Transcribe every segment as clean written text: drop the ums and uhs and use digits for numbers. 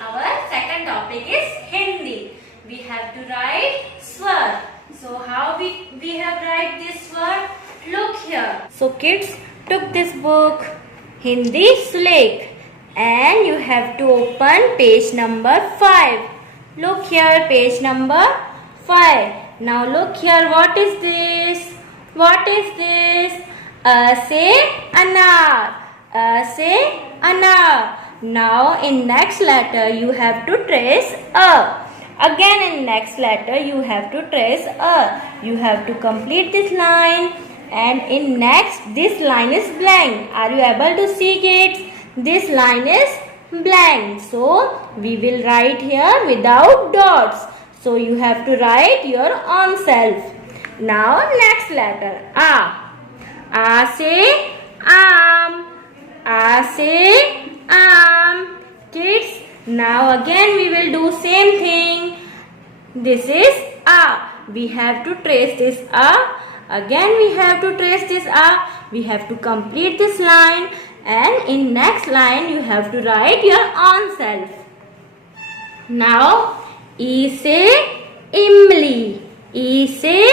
our second topic is Hindi. We have to write swar. So how we have write this swar? Look here. So kids took this book Hindi Sulekh and you have to open page number 5. Look here, page number 5. Now look here, what is this? What is this? A say anar. A say anar. Now in next letter you have to trace a. Again in next letter you have to trace a. You have to complete this line and in next this line is blank. Are you able to see kids? This line is blank. So we will write here without dots. So you have to write your own self. Now next letter A. A say am. A say am. Kids, now again we will do same thing. This is A. We have to trace this A. Again we have to trace this A. We have to complete this line and in next line you have to write your own self. Now E say imli. E say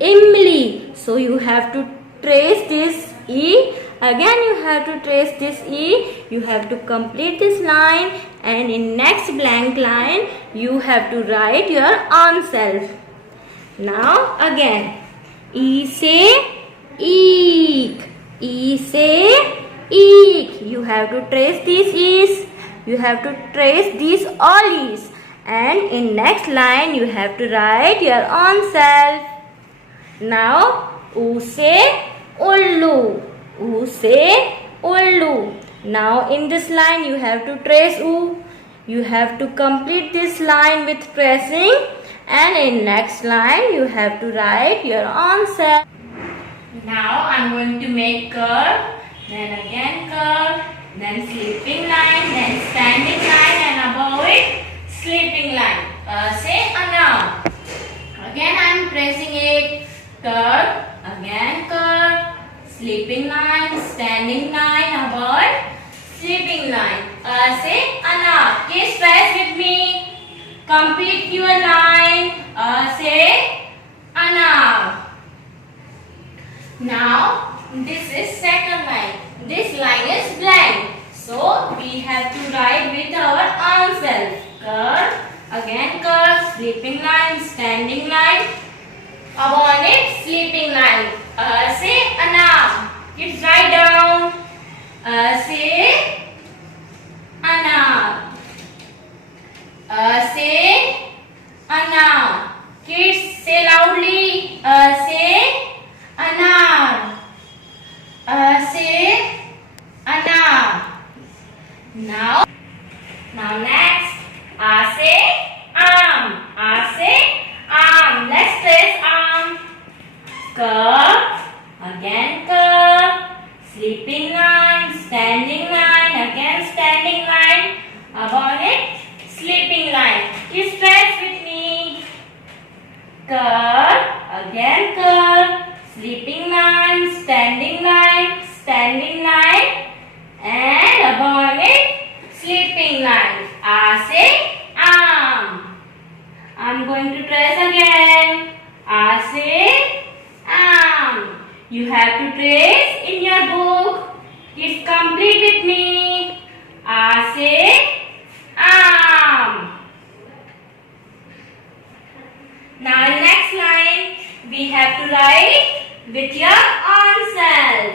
imli. So you have to trace this E. Again you have to trace this E. You have to complete this line and in next blank line you have to write your own self. Now again E say eek. E say eek. You have to trace these E's. You have to trace these all E's. And in next line you have to write your own self. Now U say ullu. U say ullu. Now in this line you have to trace U. You have to complete this line with pressing and in next line you have to write your own self. Now I am going to make curve, then again curve, then sleeping line, then standing line and above it sleeping line. Say ana. Again I am pressing it. Curve, again curve, sleeping line, standing line, above sleeping line. Say ana. Kids, press with me. Complete your line. Say ana. Now this is second line. This line is blank. So we have to write with our own self. Curve, again curve, sleeping line, standing line, above it sleeping line. Say ana. Kids, write down. Say ana. Say ana. Kids, say loudly. Say anar. Say anar. Now next. Say am. Say am. Let's trace am. Curve. Again curve. Sleeping line. Standing line. Again standing line. Above it sleeping line. Kids, trace with me. Curve. Again curve. Sleeping line. Standing line. Standing line. And above it sleeping line. Say am. I'm going to trace again. Say am. You have to trace in your book. It's complete with me. Say am. Now next line we have to write with your own self.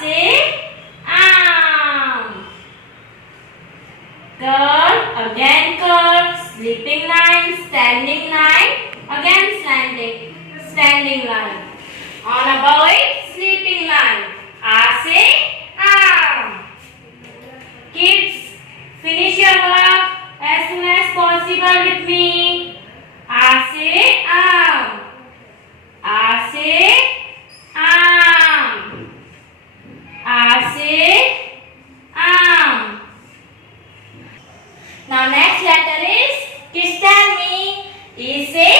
Say am. Curve, again curve, sleeping line, standing line, again standing line. On above it, sleeping line. Say am. Kids, finish your work as soon as possible with me. Say am. Say am. Say am. Now next letter is, kids tell me, E say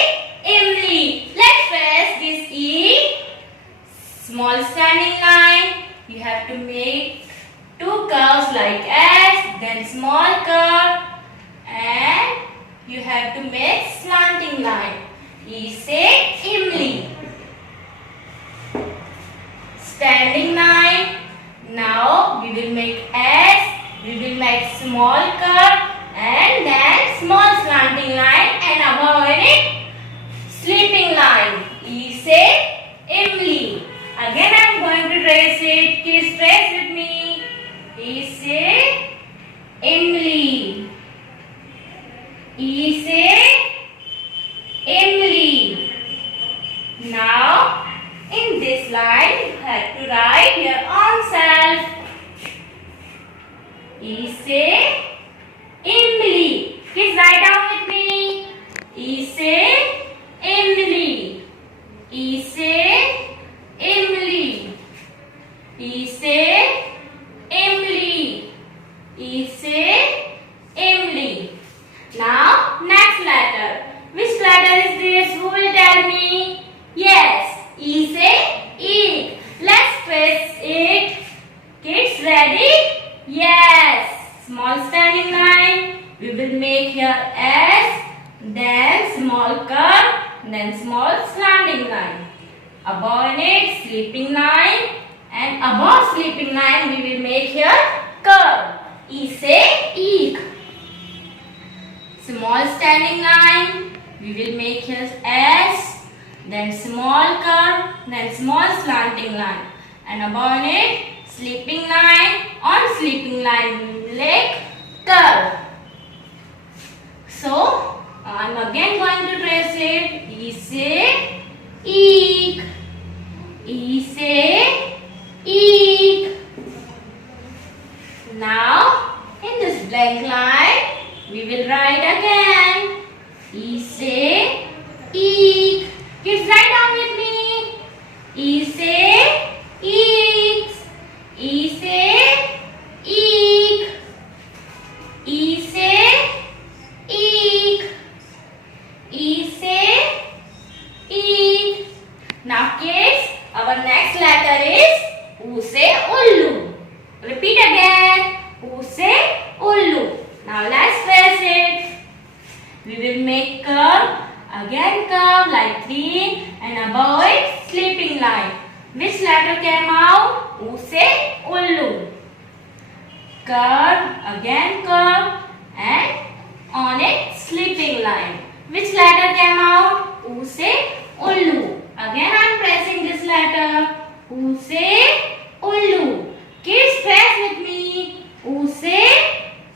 imli. Let's press this E. Small standing line. You have to make two curves like S, then small curve, you have to make slanting line. E से इमली. Standing line. Now we will make S. We will make small curve and then small slanting line and above it sleeping line. E से इमली. Again I am going to trace it. Kids trace with me. E से इमली. E से इमली. Now in this line you have to write your own self. E से इमली. Kids write down with me. E से इमली. E से इमली. E से इमली. E से इमली. Now next letter. Which letter is this? Who will tell me? Yes, E से eek. Let's trace it. Kids ready? Yes. Small standing line. We will make here S, then small curve, then small slanting line. Above it sleeping line, and above sleeping line we will make here curve. E से eek. Small standing line. We will make here S, then small curve, then small slanting line, and above it sleeping line. On sleeping line we will make curve. So I am again going to trace it. E से eek. E से eek. Now in this blank line we will write again. E से eek. Kids write down with me. E से eek. E से eek. E से eek. E से eek. Now kids, our next letter is U से ullu. Repeat again. U से ullu. Now let's trace it. We will make curve, again curve like this, and above it sleeping line. Which letter came out? U से ullu. Curve, again curve, and on it sleeping line. Which letter came out? U से ullu. Again I am pressing this letter. U से ullu. Kids trace with me. U से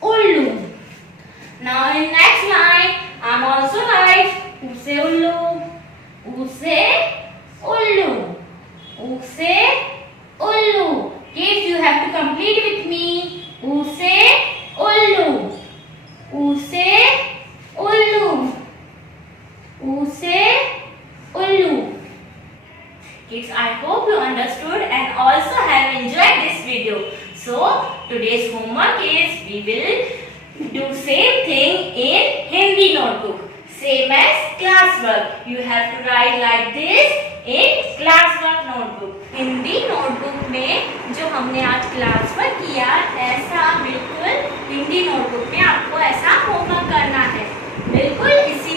ullu. Now in next line I am also write U से ullu. U से ullu. U से ullu. Kids, you have to complete with me. U से ullu. U से ullu. U से ullu. Kids, I hope you understood and also have enjoyed this video. So today's homework is we will do same thing in Hindi notebook. Same as classwork. You have to write like this in classwork notebook. Hindi notebook में जो हमने आज classwork किया ऐसा बिल्कुल Hindi notebook में आपको ऐसा होमवर्क करना है. बिल्कुल इसी